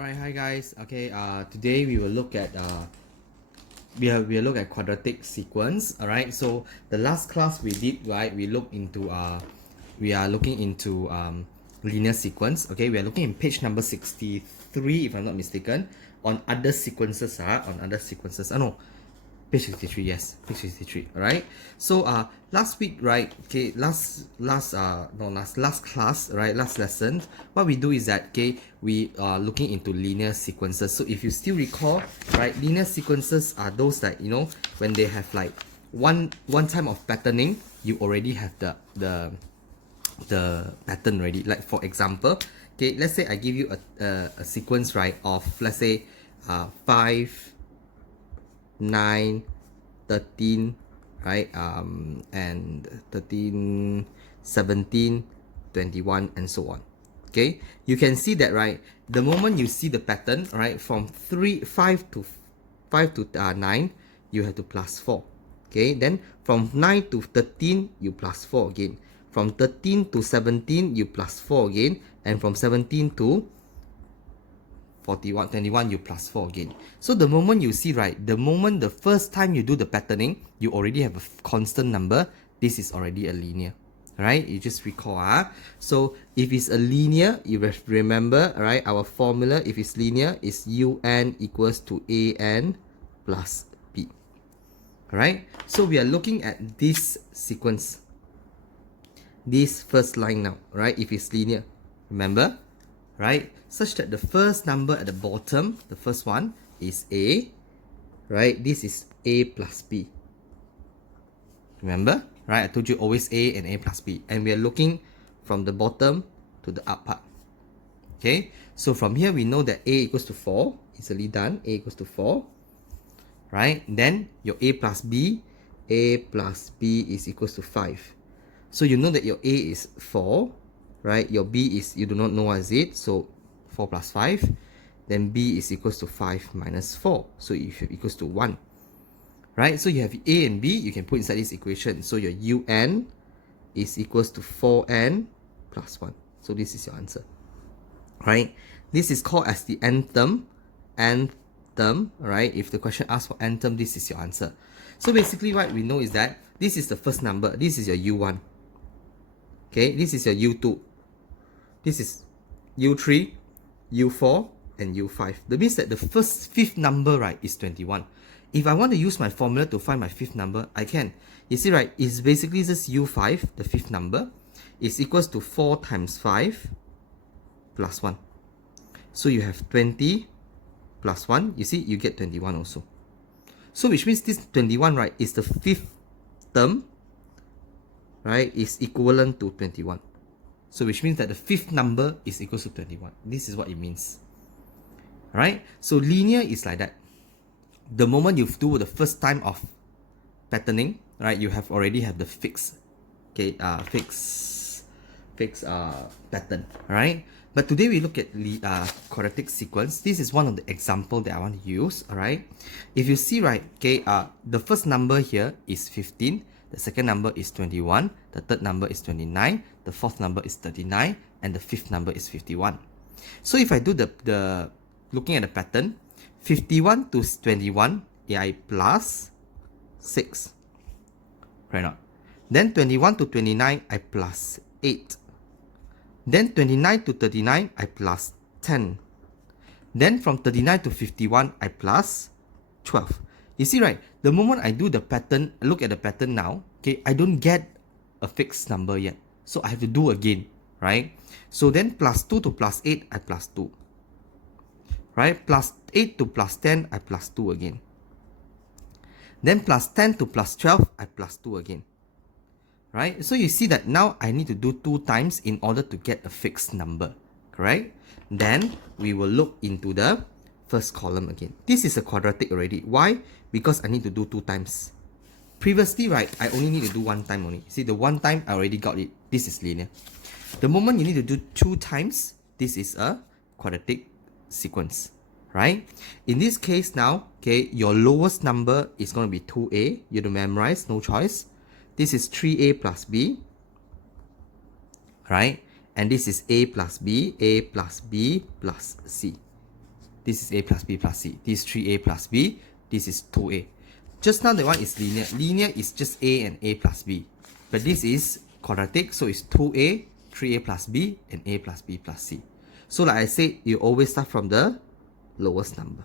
Alright, hi guys. Okay, today we will look at we'll look at quadratic sequence. Alright, so the last class we did, right, we are looking into linear sequence. Okay, we are looking in page number 63 if I'm not mistaken, on other sequences. No, page 63, yes, page 63. All right, so last week, right, okay, last class, right, last lesson, what we do is that, okay, we are looking into linear sequences. So if you still recall, right, linear sequences are those that, you know, when they have like one time of patterning, you already have the pattern ready. Like for example, okay, let's say I give you a sequence, right, of, let's say 5, 9, 13, right, and 13, 17, 21, and so on. Okay, you can see that, right, the moment you see the pattern, right, from 5 to 9, you have to plus 4. Okay, then from 9 to 13, you plus 4 again. From 13 to 17, you plus 4 again, and from 17 to 21, you plus 4 again. So the moment you see, right, the first time you do the patterning, you already have a constant number. This is already a linear. Right? You just recall. So if it's a linear, you remember, right, our formula, if it's linear, is un equals to an plus b. Alright? So we are looking at this sequence. This first line now, right? If it's linear. Remember? Right? Such that the first number at the bottom, the first one, is A, right? This is A plus B. Remember? Right? I told you always A and A plus B. And we are looking from the bottom to the up part. Okay? So from here, we know that A equals to 4. Easily done. A equals to 4. Right? Then your A plus B is equals to 5. So you know that your A is 4. Right, your B is, you do not know what is it, so 4 plus 5, then B is equals to 5 minus 4, so it equals to 1. Right, so you have A and B, you can put inside this equation, so your UN is equals to 4n plus 1, so this is your answer. Right, this is called as the nth term, right? If the question asks for nth term, this is your answer. So basically what we know is that this is the first number, this is your U1. Okay, this is your U2. This is U3, U4, and U5. That means that the fifth number, right, is 21. If I want to use my formula to find my fifth number, I can. You see, right, it's basically just U5, the fifth number, is equals to 4 times 5 plus 1. So you have 20 plus 1. You see, you get 21 also. So which means this 21, right, is the fifth term, right, is equivalent to 21. So which means that the fifth number is equal to 21. This is what it means. Right? So linear is like that. The moment you do the first time of patterning, right, you have already have the fixed, okay, pattern, right? But today we look at quadratic sequence. This is one of the example that I want to use, alright? If you see, right, okay, the first number here is 15. The second number is 21, the third number is 29, the fourth number is 39, and the fifth number is 51. So if I do the looking at the pattern, 51 to 21, I plus 6. Right now. Then 21 to 29, I plus 8. Then 29 to 39, I plus 10. Then from 39 to 51, I plus 12. You see, right, the moment I do the pattern, look at the pattern now, okay, I don't get a fixed number yet. So I have to do again, right? So then plus 2 to plus 8, I plus 2. Right? Plus 8 to plus 10, I plus 2 again. Then plus 10 to plus 12, I plus 2 again. Right? So you see that now I need to do 2 times in order to get a fixed number. Correct? Then we will look into the first column again. This is a quadratic already. Why? Because I need to do 2 times. Previously, right, I only need to do 1 time only. See, the 1 time I already got it. This is linear. The moment you need to do 2 times, this is a quadratic sequence, right? In this case now, okay, your lowest number is going to be 2a. You have to memorize, no choice. This is 3a plus b, right? And this is a plus b plus c. This is A plus B plus C. This is 3A plus B. This is 2A. Just now the one is linear. Linear is just A and A plus B. But this is quadratic, so it's 2A, 3A plus B, and A plus B plus C. So like I said, you always start from the lowest number.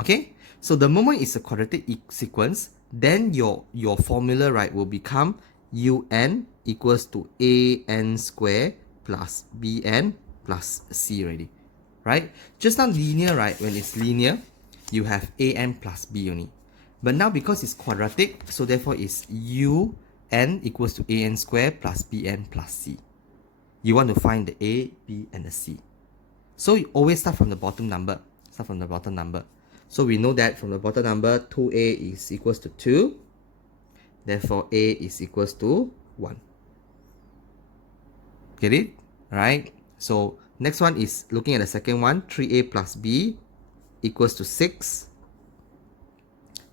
Okay? So the moment it's a quadratic sequence, then your formula, right, will become UN equals to AN squared plus BN plus C already. Right? Just now linear, right, when it's linear, you have AN plus B only. But now because it's quadratic, so therefore it's UN equals to AN squared plus BN plus C. You want to find the A, B, and the C. So you always start from the bottom number. Start from the bottom number. So we know that from the bottom number, 2A is equals to 2. Therefore, A is equals to 1. Get it? Alright. So next one is looking at the second one. 3A plus B equals to 6.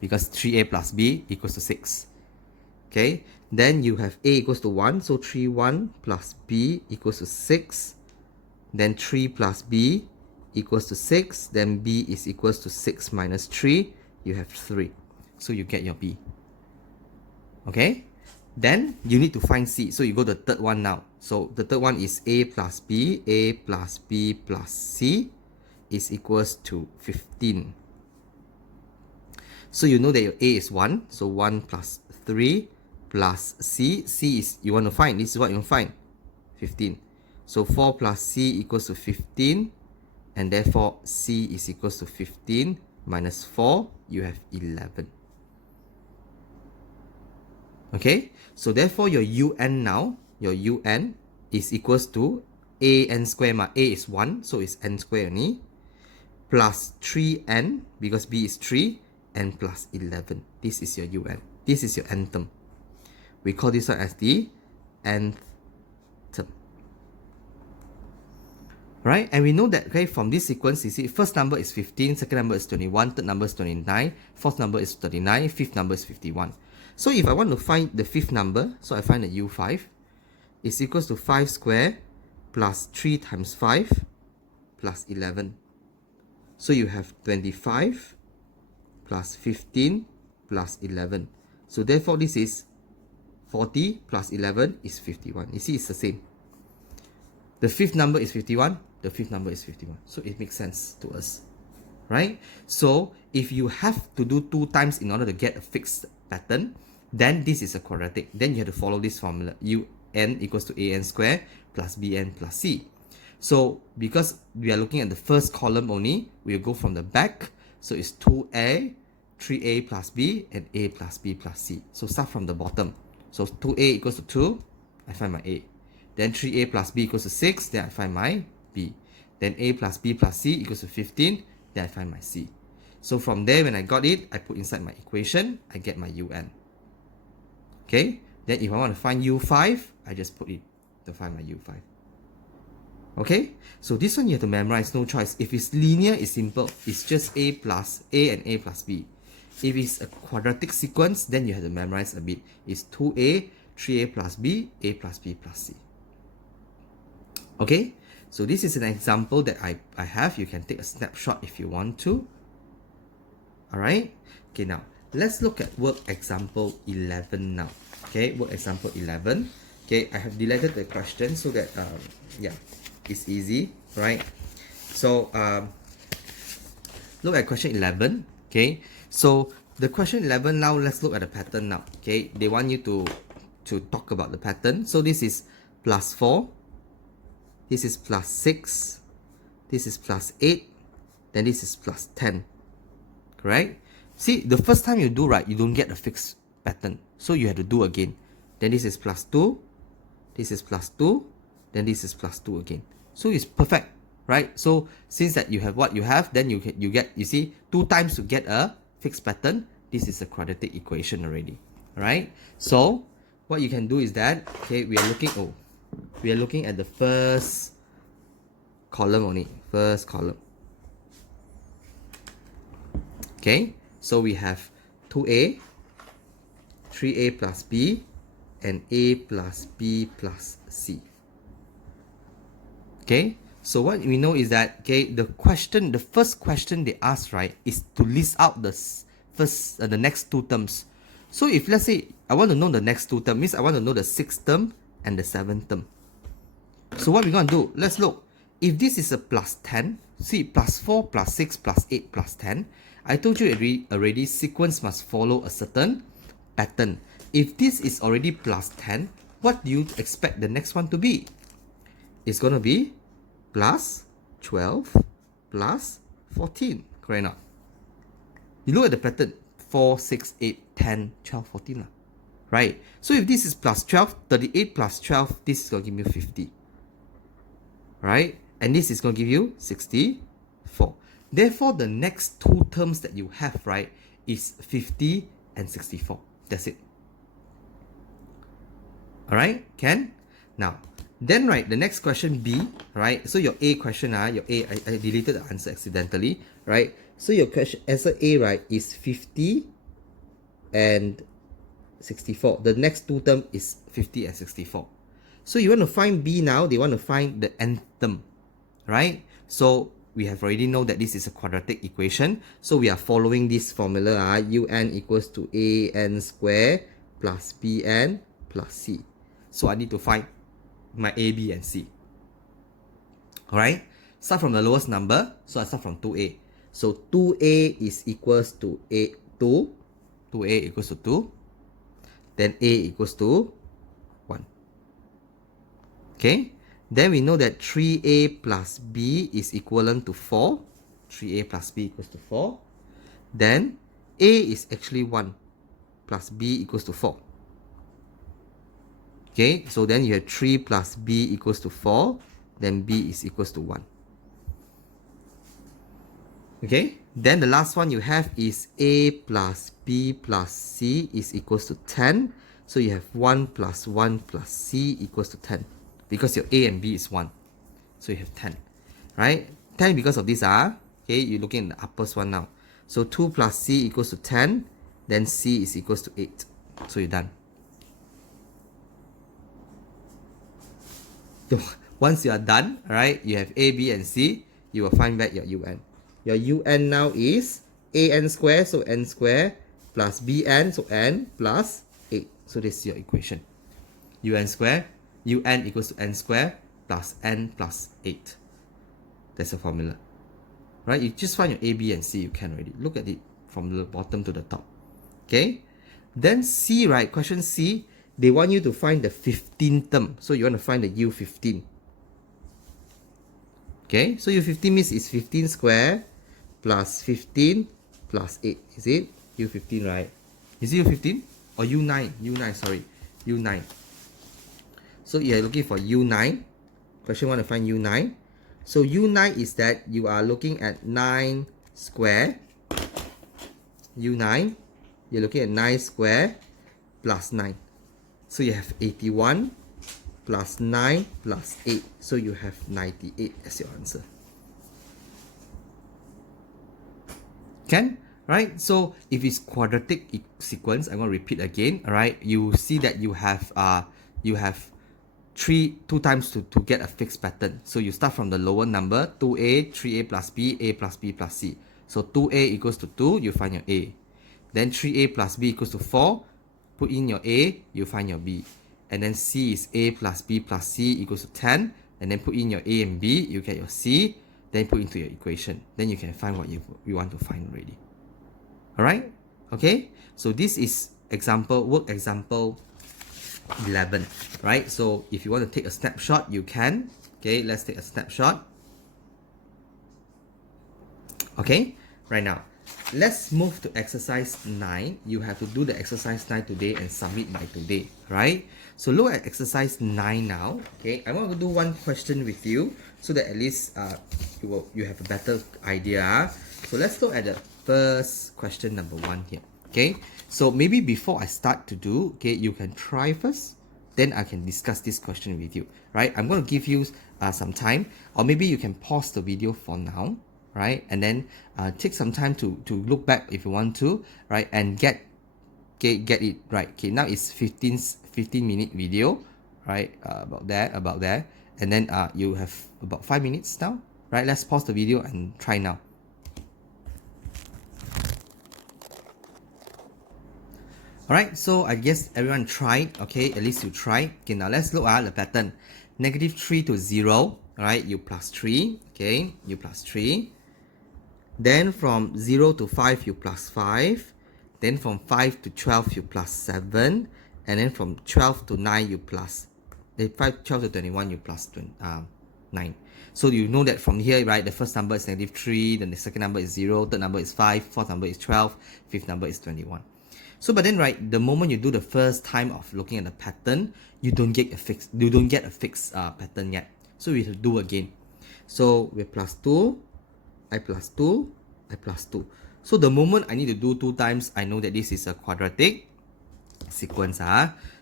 Because 3A plus B equals to 6. Okay. Then you have A equals to 1. So 3, 1 plus B equals to 6. Then 3 plus B equals to 6. Then B is equals to 6 minus 3. You have 3. So you get your B. Okay. Then you need to find C. So you go to the third one now. So the third one is A plus B. A plus B plus C is equals to 15. So you know that your A is 1. So 1 plus 3 plus C. C is you want to find. This is what you want to find. 15. So 4 plus C equals to 15. And therefore C is equals to 15 minus 4. You have 11. Okay. So therefore your UN now. Your UN is equals to AN squared. A is 1. So it's N squared only. Plus 3N. Because B is 3. And plus 11. This is your UN. This is your N term. We call this one as the nth term. Right? And we know that, okay, from this sequence, you see, first number is 15, second number is 21, third number is 29, fourth number is 39, fifth number is 51. So if I want to find the fifth number, so I find that U5 is equals to 5 squared plus 3 times 5 plus 11. So you have 25 plus 15 plus 11. So therefore this is 40 plus 11 is 51. You see, it's the same. The fifth number is 51. The fifth number is 51. So it makes sense to us. Right? So if you have to do 2 times in order to get a fixed pattern, then this is a quadratic. Then you have to follow this formula. UN equals to AN squared plus BN plus C. So because we are looking at the first column only, we'll go from the back. So it's 2A, 3A plus B, and A plus B plus C. So start from the bottom. So 2A equals to 2, I find my A. Then 3A plus B equals to 6, then I find my B. Then A plus B plus C equals to 15, then I find my C. So from there, when I got it, I put inside my equation, I get my UN. Okay? Then if I want to find U5, I just put it to find my U5. Okay? So this one you have to memorize, no choice. If it's linear, it's simple. It's just A plus A and A plus B. If it's a quadratic sequence, then you have to memorize a bit. It's 2A, 3A plus B, A plus B plus C. Okay? So this is an example that I have. You can take a snapshot if you want to. Alright? Okay, now let's look at work example 11 now. Okay, work example 11. Okay, I have deleted the question so that yeah, it's easy, right? So look at question 11. Okay, so the question 11 now, let's look at the pattern now. Okay, they want you to talk about the pattern. So this is plus 4, this is plus 6, this is plus 8, then this is plus 10. Correct? See, the first time you do, right, you don't get a fixed pattern. So you have to do again. Then this is plus 2, this is plus 2, then this is plus 2 again. So it's perfect, right? So since that you have what you have, then you get, you see, 2 times to get a fixed pattern. This is a quadratic equation already. Alright? So what you can do is that, okay, we are looking at the first column only. First column. Okay, so we have 2A, 3A plus B, and A plus B plus C. Okay, So what we know is that, okay, the first question they ask, right, is to list out the next two terms. So if let's say I want to know the next two terms, means I want to know the 6th term and the 7th term. So what we're going to do, let's look. If this is a plus 10, see, plus 4, plus 6, plus 8, plus 10, I told you already sequence must follow a certain pattern. If this is already plus 10, what do you expect the next one to be? It's going to be plus 12 plus 14, correct or not? You look at the pattern, 4, 6, 8, 10, 12, 14 lah. Right? So if this is plus 12, 38 plus 12, this is going to give you 50. Right? And this is going to give you 64. Therefore, the next two terms that you have, right, is 50 and 64. That's it. Alright? Can? Now, then, right, the next question B, right? So your A question, your A, I deleted the answer accidentally, right? So your question, answer A, right, is 50 and 64. The next two term is 50 and 64. So you want to find B now, they want to find the nth term, right? So we have already know that this is a quadratic equation. So we are following this formula, UN equals to AN square plus BN plus C. So I need to find my A, B, and C. Alright, start from the lowest number. So I start from 2A. So 2A is equals to 2. 2A equals to 2. Then A equals to 1. Okay, then we know that 3A plus B is equivalent to 4. 3A plus B equals to 4. Then A is actually 1 plus B equals to 4. Okay, so then you have 3 plus B equals to 4. Then B is equals to 1. Okay, then the last one you have is A plus B plus C is equals to 10. So you have 1 plus 1 plus C equals to 10. Because your A and B is 1. So you have 10. Right? 10 because of this, okay, you're looking at the uppermost one now. So 2 plus C equals to 10. Then C is equals to 8. So you're done. Once you are done, right, you have A, B, and C, you will find back your UN. Your UN now is AN square, so N square, plus BN, so N, plus 8. So this is your equation. UN square, UN equals to N square, plus N plus 8. That's the formula. Right, you just find your A, B, and C, you can already. Look at it from the bottom to the top. Okay? Then C, right, question C, they want you to find the 15th term. So you want to find the U15. Okay, so U15 means it's 15 square plus 15 plus 8. Is it? U15, right? Is it U15? Or U9? U9, sorry. U9. So you are looking for U9. Question want to find U9. So U9 is that you are looking at 9 square. U9, you're looking at 9 square plus 9. So you have 81 plus 9 plus 8. So you have 98 as your answer. Can? Right? So if it's quadratic sequence, I'm going to repeat again. Alright, you see that you have two times to get a fixed pattern. So you start from the lower number, 2A, 3A plus B, A plus B plus C. So 2A equals to 2, you find your A. Then 3A plus B equals to 4. Put in your A, you find your B. And then C is A plus B plus C equals to 10. And then put in your A and B, you get your C. Then put into your equation. Then you can find what you want to find already. Alright? Okay? So this is work example 11. Right? So if you want to take a snapshot, you can. Okay, let's take a snapshot. Okay? Right now, let's move to exercise 9. You have to do the exercise 9 today and submit by today, right? So look at exercise 9 now. Okay, I want to do one question with you so that at least you have a better idea. So let's look at the first question, number 1 here. Okay, so maybe before I start to do, okay, you can try first. Then I can discuss this question with you, right? I'm going to give you some time, or maybe you can pause the video for now. Right, and then take some time to look back if you want to, right, and get it right. Okay, now it's 15-minute video, right, about that, And then you have about 5 minutes now, right? Let's pause the video and try now. Alright, so I guess everyone tried, okay? At least you tried. Okay, now let's look at the pattern. -3 to 0, alright? You plus 3, okay? You plus 3. Then from 0 to 5, you plus 5. Then from 5 to 12, you plus 7. And then from 12 to 9, you plus 12 to 21, you plus 9. So you know that from here, right, the first number is -3, then the second number is 0, third number is 5, fourth number is 12, fifth number is 21. So but then, right, the moment you do the first time of looking at the pattern, you don't get a fixed pattern yet. So we have to do again. So we plus 2, I plus 2, I plus 2. So the moment I need to do 2 times, I know that this is a quadratic sequence.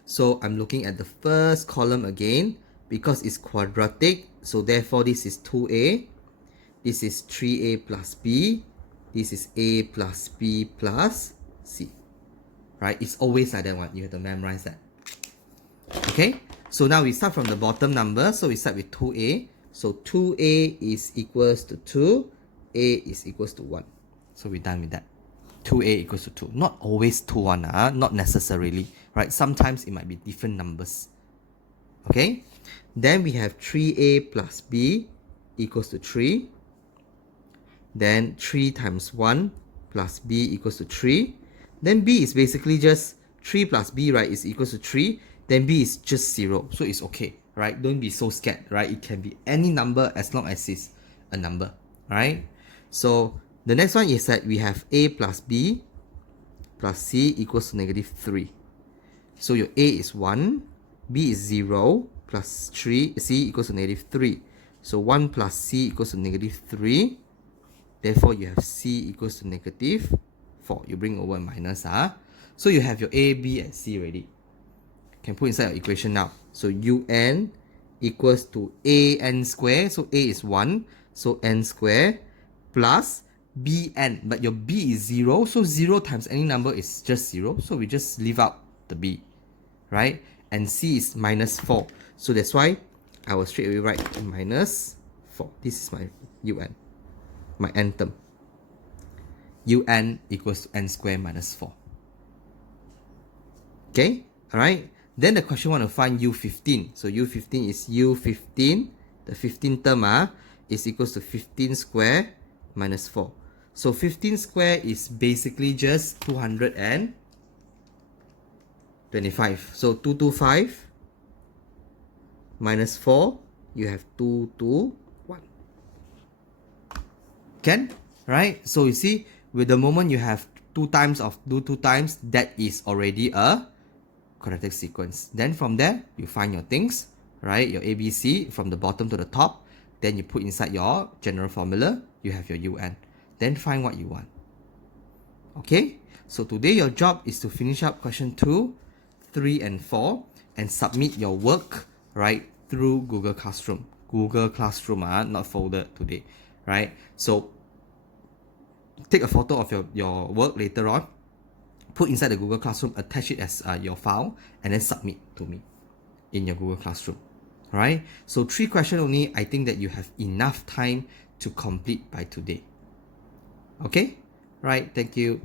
So I'm looking at the first column again because it's quadratic. So therefore this is 2a, this is 3a plus b, this is a plus b plus c. Right? It's always like that one. You have to memorize that. Okay? So now we start from the bottom number. So we start with 2a. So 2a is equals to 2. A is equals to 1. So we're done with that. 2a equals to 2. Not always 2, 1. Not necessarily. Right? Sometimes it might be different numbers. Okay? Then we have 3a plus b equals to 3. Then 3 times 1 plus b equals to 3. Then b is basically just 3 plus b, right, is equals to 3. Then b is just 0. So it's okay, right? Don't be so scared, right? It can be any number as long as it's a number, right? So the next one is that we have a plus b plus c equals to -3. So your a is 1, b is 0, plus 3, c equals to -3. So 1 plus c equals to -3. Therefore, you have c equals to -4. You bring over a minus. So you have your a, b, and c already. You can put inside your equation now. So un equals to an square. So a is 1. So n square plus bn. But your b is 0. So 0 times any number is just 0. So we just leave out the b. Right? And c is -4. So that's why I will straight away write -4. This is my un. My n term. un equals to n squared minus 4. Okay? Alright? Then the question want to find u15. So u15 is u15. The 15 term is equals to 15 squared minus 4. So 15 squared is basically just 225. So 225 minus 4, you have 221. Can? Right? So you see, with the moment you have 2 times, that is already a quadratic sequence. Then from there, you find your things, right? Your ABC from the bottom to the top. Then you put inside your general formula. You have your UN. Then find what you want. Okay? So today your job is to finish up question 2, 3, and 4 and submit your work, right, through Google Classroom. Google Classroom, not folder today, right? So take a photo of your work later on, put inside the Google Classroom, attach it as your file, and then submit to me in your Google Classroom. Alright, so 3 questions only. I think that you have enough time to complete by today. Okay, right, thank you.